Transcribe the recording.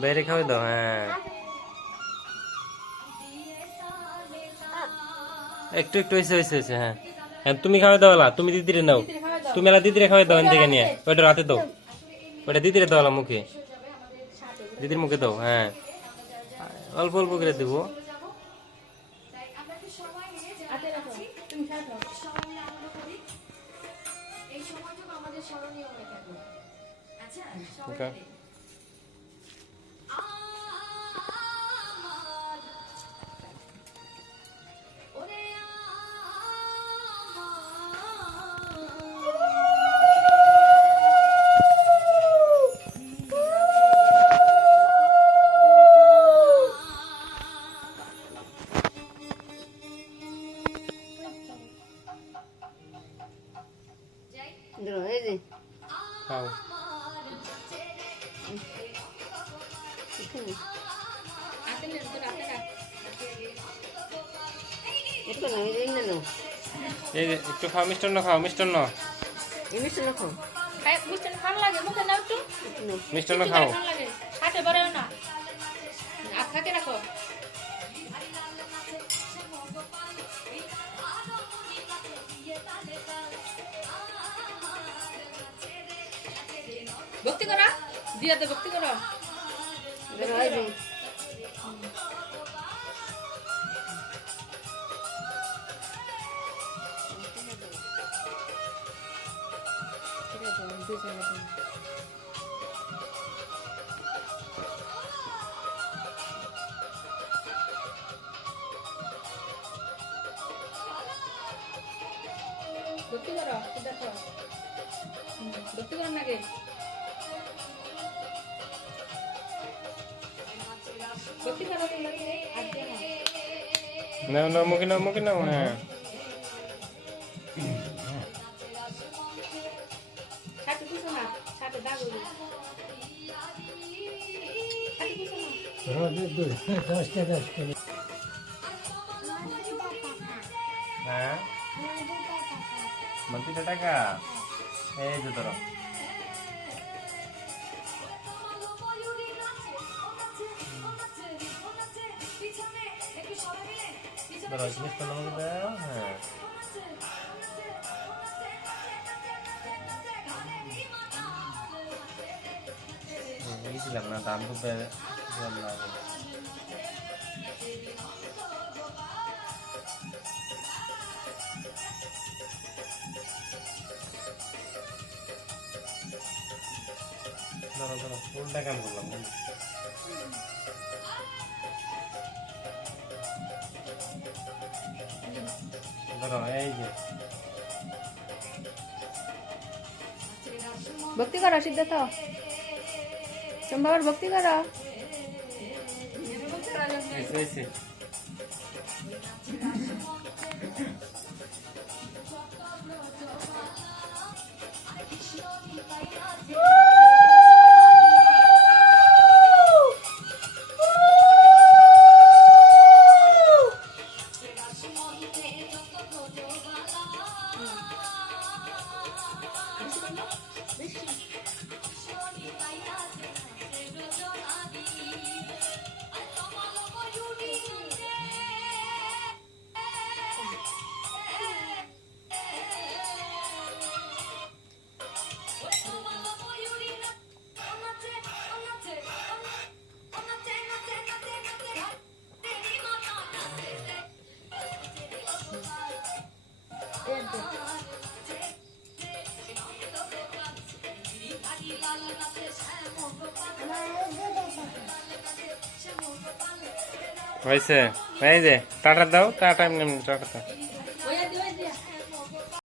বাইরে খাওয়াই দাও। হ্যাঁ একটু একটু হয়েছে হয়েছে হয়েছে। হ্যাঁ হ্যাঁ তুমি খাওয়াই দাও, তুমি দিদিরে নাও, তুমি এলা দিদিরে খাওয়াই দাও থেকে নিয়ে, ওইটা রাতে দাও, ওইটা দিদিরে দাও মুখে, দিদির মুখে দাও। হ্যাঁ অল্প অল্প করে দিব। খাও এই যে একটু খাও, মিষ্টান্ন খাও, মিষ্টান্ন মিষ্টান্ন খাও। ভক্তি করা দিয়াতে ভক্তি করা ভক্তি করো দেখো ভক্তি করার নাকি ভক্তি করো নাও নাও মুখে নাও, মুখে নাও। হ্যাঁ ছাতে দিছো না, ছাতে দাগ হইলো হ্যাঁ মন্ত্রীটা টাকা এই যে ধরো। ধরো মিষ্টান্ন মুখে দাও। হ্যাঁ এই দিলাম না, দাম তো ধরো ধরো উল্টা কাম করলাম। ধরো এই যে ভক্তি করো সিদ্ধার্থ সম্ভাবর ভক্তি করো এসে হয়েছে। এই যে টাটা দাও, টাটা এমনি টাটা।